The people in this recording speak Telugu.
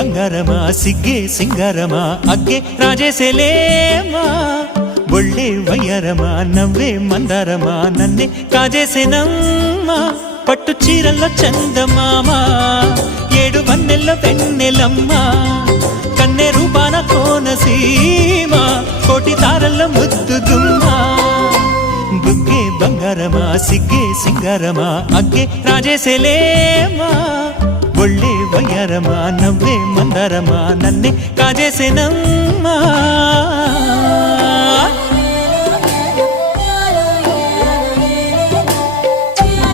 ಬಂಗಾರಮ ಸಿಗ್ಗೆ ಸಿಂಗಾರಮ ಅಗ್ಗೆ ರಾಜೇಸೆಲೇಮಾ ಒಳ್ಳೆ వయ్యారమ నవ్వే మందారమ నన్నే కాజేసేనమ్మ పట్టు చీరల్లో చందమామ ఏడు వన్నెల్లో వెన్నెలమ్మ కన్నె రూపాన కోనసీమ కోటి తారల్లో ముద్దుగుమ్మ బుగ్గే బంగారమ సిగ్గే సింగారమ అగ్గే రాజేసెలేమా ఒళ్ళే వయ్యారమ నవ్వే మందారమ నన్నే కాజేసేనమ్మ